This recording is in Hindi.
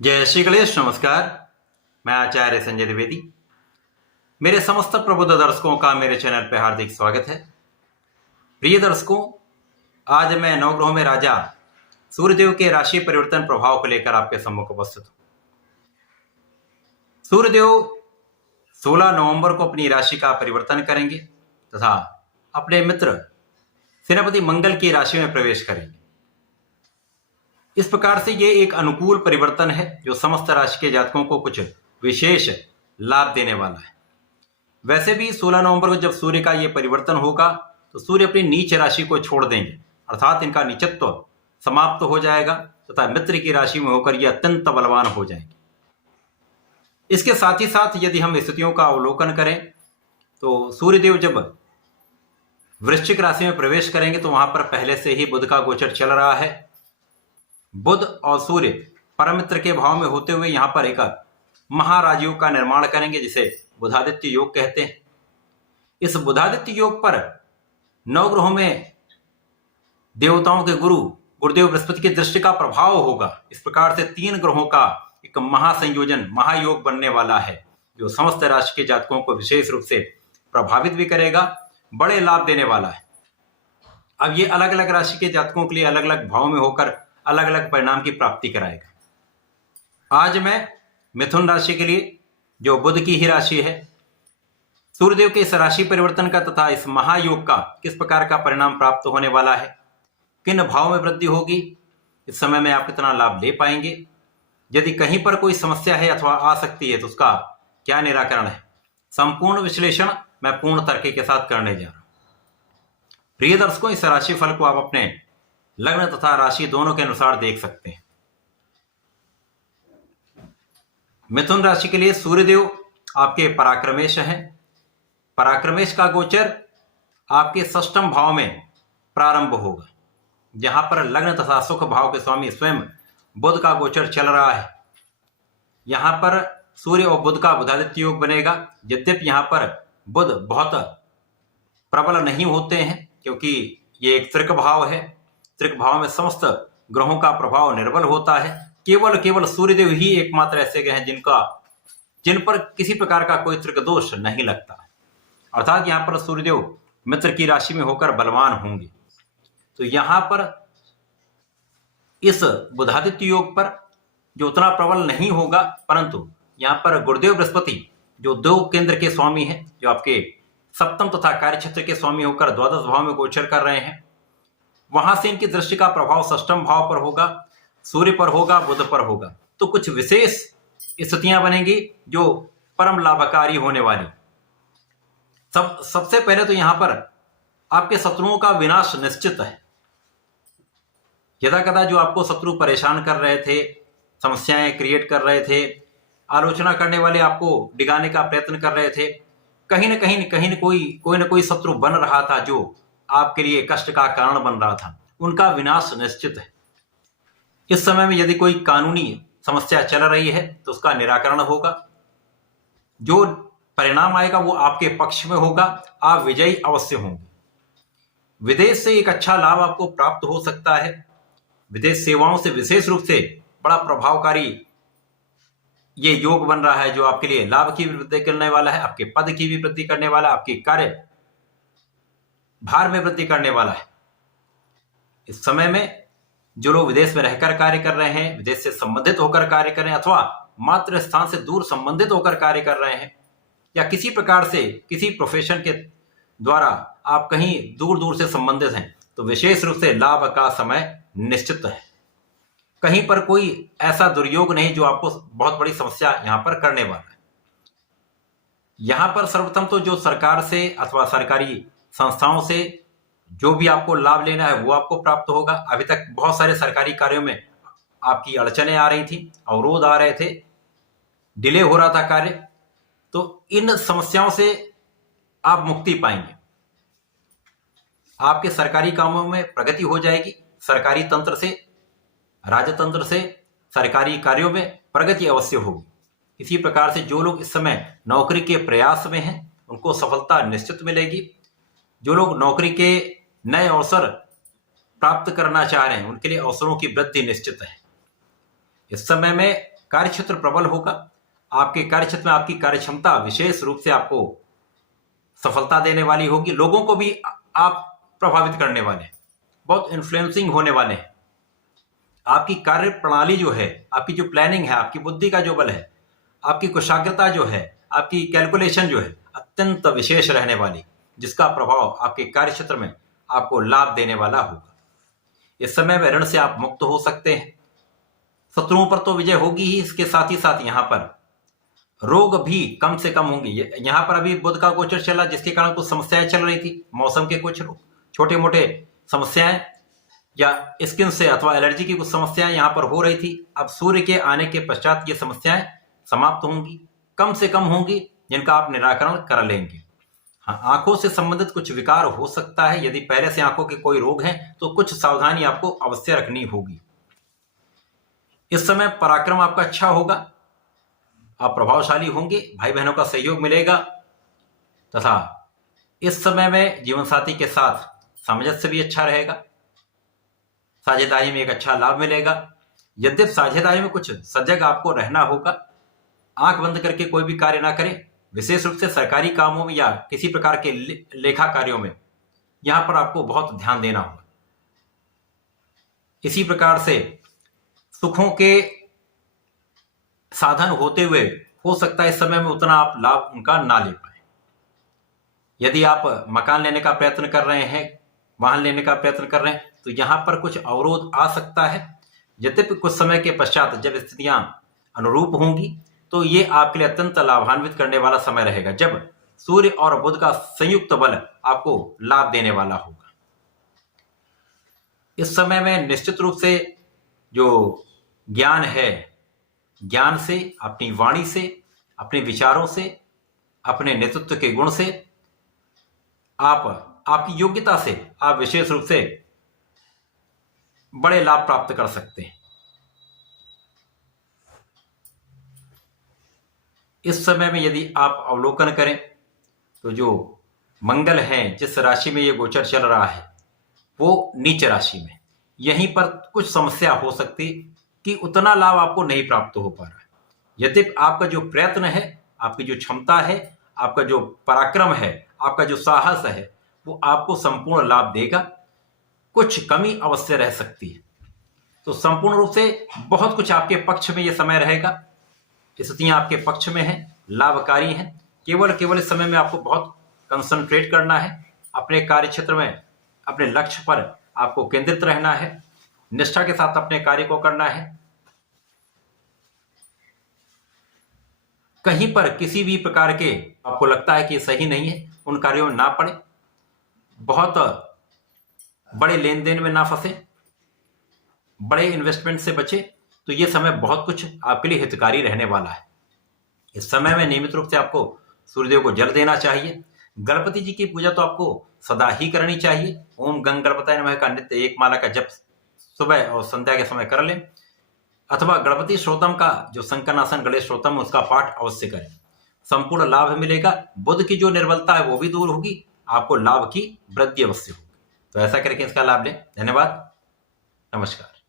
जय श्री गणेश। नमस्कार। मैं आचार्य संजय द्विवेदी। मेरे समस्त प्रबुद्ध दर्शकों का मेरे चैनल पर हार्दिक स्वागत है। प्रिय दर्शकों, आज मैं नवग्रहों में राजा सूर्यदेव के राशि परिवर्तन प्रभाव को लेकर आपके सम्मुख उपस्थित हूं। सूर्यदेव 16 नवंबर को अपनी राशि का परिवर्तन करेंगे तथा अपने मित्र सेनापति मंगल की राशि में प्रवेश करेंगे। इस प्रकार से ये एक अनुकूल परिवर्तन है जो समस्त राशि के जातकों को कुछ विशेष लाभ देने वाला है। वैसे भी 16 नवंबर को जब सूर्य का ये परिवर्तन होगा तो सूर्य अपनी नीच राशि को छोड़ देंगे, अर्थात इनका नीचत्व समाप्त हो जाएगा तथा मित्र की राशि में होकर ये अत्यंत बलवान हो जाएंगे। इसके साथ ही साथ यदि हम स्थितियों का अवलोकन करें तो सूर्यदेव जब वृश्चिक राशि में प्रवेश करेंगे तो वहां पर पहले से ही बुध का गोचर चल रहा है। बुध और सूर्य परम मित्र के भाव में होते हुए यहां पर एक महाराजयोग का निर्माण करेंगे जिसे बुधादित्य योग कहते हैं। इस बुधादित्य योग पर नवग्रहों में देवताओं के गुरुदेव बृहस्पति की दृष्टि का प्रभाव होगा। इस प्रकार से 3 ग्रहों का एक महासंयोजन महायोग बनने वाला है जो समस्त राशि के जातकों को विशेष रूप से प्रभावित भी करेगा, बड़े लाभ देने वाला है। अब ये अलग अलग राशि के जातकों के लिए अलग अलग भाव में होकर अलग अलग परिणाम की प्राप्ति कराएगा। आज मैं मिथुन राशि के लिए, जो बुध की ही राशि है, सूर्यदेव के इस राशि परिवर्तन का तथा इस महायोग का किस प्रकार का परिणाम प्राप्त होने वाला है, किन भाव में वृद्धि होगी, इस समय में आप कितना लाभ ले पाएंगे, यदि कहीं पर कोई समस्या है अथवा आ सकती है तो उसका क्या निराकरण है, संपूर्ण विश्लेषण मैं पूर्ण तर्क के साथ करने जा रहा हूं। प्रिय दर्शकों, इस राशि फल को आप अपने लग्न तथा राशि दोनों के अनुसार देख सकते हैं। मिथुन राशि के लिए सूर्यदेव आपके पराक्रमेश हैं। पराक्रमेश का गोचर आपके 6ष्ठम भाव में प्रारंभ होगा, जहां पर लग्न तथा सुख भाव के स्वामी स्वयं बुध का गोचर चल रहा है। यहां पर सूर्य और बुध का बुधादित्य योग बनेगा। यद्यपि यहां पर बुध बहुत प्रबल नहीं होते हैं क्योंकि ये एक त्रिक भाव है। त्रिक भाव में समस्त ग्रहों का प्रभाव निर्बल होता है। केवल सूर्यदेव ही एकमात्र ऐसे ग्रह हैं जिन पर किसी प्रकार का कोई त्रिक दोष नहीं लगता, अर्थात यहां पर सूर्यदेव मित्र की राशि में होकर बलवान होंगे। तो यहां पर इस बुधादित्य योग पर जो उतना प्रबल नहीं होगा, परंतु यहां पर गुरुदेव बृहस्पति जो 2 केंद्र के स्वामी हैं, जो आपके 7म तथा कार्यक्षेत्र के स्वामी होकर द्वादश भाव में गोचर कर रहे हैं, वहां से इनकी दृष्टि का प्रभाव 6ष्ठम भाव पर होगा, सूर्य पर होगा, बुध पर होगा। तो कुछ विशेष स्थितियां बनेंगी जो परम लाभकारी होने वाली। सबसे पहले तो यहां पर आपके शत्रुओं का विनाश निश्चित है। यदा कदा जो आपको शत्रु परेशान कर रहे थे, समस्याएं क्रिएट कर रहे थे, आलोचना करने वाले आपको डिगाने का प्रयत्न कर रहे थे, कहीं न कोई शत्रु बन रहा था जो आपके लिए कष्ट का कारण बन रहा था, उनका विनाश निश्चित है। इस समय में यदि कोई कानूनी समस्या चल रही है तो उसका निराकरण होगा। जो परिणाम आएगा वो आपके पक्ष में होगा, आप विजयी अवश्य होंगे। विदेश से एक अच्छा लाभ आपको प्राप्त हो सकता है। विदेश सेवाओं से विशेष रूप से बड़ा प्रभावकारी ये योग बन रहा है जो आपके लिए लाभ की वृद्धि करने वाला है, आपके पद की भी वृद्धि करने वाला है, आपकी कार्य भार में वृद्धि करने वाला है। इस समय में जो लोग विदेश में रहकर कार्य कर रहे हैं, विदेश से संबंधित होकर कार्य कर रहे हैं अथवा मातृ स्थान से दूर संबंधित होकर कार्य कर रहे हैं, या किसी प्रकार से किसी प्रोफेशन के द्वारा आप कहीं दूर दूर से संबंधित हैं, तो विशेष रूप से लाभ का समय निश्चित है। कहीं पर कोई ऐसा दुर्योग नहीं जो आपको बहुत बड़ी समस्या यहां पर करने वाला है। यहां पर सर्वप्रथम तो जो सरकार से अथवा सरकारी संस्थाओं से जो भी आपको लाभ लेना है वो आपको प्राप्त होगा। अभी तक बहुत सारे सरकारी कार्यों में आपकी अड़चनें आ रही थी, अवरोध आ रहे थे, डिले हो रहा था कार्य, तो इन समस्याओं से आप मुक्ति पाएंगे। आपके सरकारी कामों में प्रगति हो जाएगी। सरकारी तंत्र से, राजतंत्र से सरकारी कार्यों में प्रगति अवश्य होगी। इसी प्रकार से जो लोग इस समय नौकरी के प्रयास में हैं उनको सफलता निश्चित मिलेगी। जो लोग नौकरी के नए अवसर प्राप्त करना चाह रहे हैं उनके लिए अवसरों की वृद्धि निश्चित है। इस समय में कार्य क्षेत्र प्रबल होगा। आपके कार्य क्षेत्र में आपकी कार्य क्षमता विशेष रूप से आपको सफलता देने वाली होगी। लोगों को भी आप प्रभावित करने वाले हैं, बहुत इन्फ्लुएंसिंग होने वाले हैं। आपकी कार्य प्रणाली जो है, आपकी जो प्लानिंग है, आपकी बुद्धि का जो बल है, आपकी कुशाग्रता जो है, आपकी कैलकुलेशन जो है, अत्यंत विशेष रहने वाली, जिसका प्रभाव आपके कार्य क्षेत्र में आपको लाभ देने वाला होगा। इस समय में ऋण से आप मुक्त हो सकते हैं। शत्रुओं पर तो विजय होगी ही, इसके साथ ही साथ यहाँ पर रोग भी कम से कम होंगे। यहाँ पर अभी बुध का गोचर चला, जिसके कारण कुछ समस्याएं चल रही थी, मौसम के कुछ छोटे मोटे समस्याएं या स्किन से अथवा एलर्जी की कुछ समस्याएं यहाँ पर हो रही थी। अब सूर्य के आने के पश्चात ये समस्याएं समाप्त होंगी, कम से कम होंगी, जिनका आप निराकरण कर लेंगे। हाँ, आंखों से संबंधित कुछ विकार हो सकता है। यदि पहले से आंखों के कोई रोग हैं तो कुछ सावधानी आपको अवश्य रखनी होगी। इस समय पराक्रम आपका अच्छा होगा, आप प्रभावशाली होंगे, भाई बहनों का सहयोग मिलेगा तथा इस समय में जीवन साथी के साथ सामंजस्य भी अच्छा रहेगा। साझेदारी में एक अच्छा लाभ मिलेगा। यद्यपि साझेदारी में कुछ सजग आपको रहना होगा, आंख बंद करके कोई भी कार्य ना करें, विशेष रूप से सरकारी कामों में या किसी प्रकार के लेखा कार्यों में, यहां पर आपको बहुत ध्यान देना होगा। इसी प्रकार से सुखों के साधन होते हुए हो सकता है इस समय में उतना आप लाभ उनका ना ले पाए। यदि आप मकान लेने का प्रयत्न कर रहे हैं, वाहन लेने का प्रयत्न कर रहे हैं, तो यहां पर कुछ अवरोध आ सकता है। यद्यपि कुछ समय के पश्चात जब स्थितियां अनुरूप होंगी तो ये आपके लिए अत्यंत लाभान्वित करने वाला समय रहेगा, जब सूर्य और बुध का संयुक्त बल आपको लाभ देने वाला होगा। इस समय में निश्चित रूप से जो ज्ञान है, ज्ञान से, अपनी वाणी से, अपने विचारों से, अपने नेतृत्व के गुण से, आपकी योग्यता से आप विशेष रूप से बड़े लाभ प्राप्त कर सकते हैं। इस समय में यदि आप अवलोकन करें तो जो मंगल हैं, जिस राशि में ये गोचर चल रहा है वो नीच राशि में, यहीं पर कुछ समस्या हो सकती कि उतना लाभ आपको नहीं प्राप्त हो पा रहा है। यद्यपि आपका जो प्रयत्न है, आपकी जो क्षमता है, आपका जो पराक्रम है, आपका जो साहस है, वो आपको संपूर्ण लाभ देगा। कुछ कमी अवश्य रह सकती है, तो संपूर्ण रूप से बहुत कुछ आपके पक्ष में ये समय रहेगा। स्थितियां आपके पक्ष में हैं, लाभकारी हैं। केवल इस समय में आपको बहुत कंसंट्रेट करना है, अपने कार्य क्षेत्र में अपने लक्ष्य पर आपको केंद्रित रहना है, निष्ठा के साथ अपने कार्य को करना है। कहीं पर किसी भी प्रकार के आपको लगता है कि सही नहीं है, उन कार्यों में ना पड़े, बहुत बड़े लेन देन में ना फंसे, बड़े इन्वेस्टमेंट से बचे, तो ये समय बहुत कुछ आपके लिए हितकारी रहने वाला है। इस समय में नियमित रूप से आपको सूर्यदेव को जल देना चाहिए। गणपति जी की पूजा तो आपको सदा ही करनी चाहिए। ओम गंग गणपताय नमः का नित्य 1 माला का जप सुबह और संध्या के समय कर लें, अथवा गणपति श्रोतम का जो संकनासन गणेश श्रोतम उसका पाठ अवश्य करें। संपूर्ण लाभ मिलेगा। बुध की जो निर्बलता है वो भी दूर होगी, आपको लाभ की वृद्धि अवश्य होगी। तो ऐसा करके इसका लाभ लें। धन्यवाद, नमस्कार।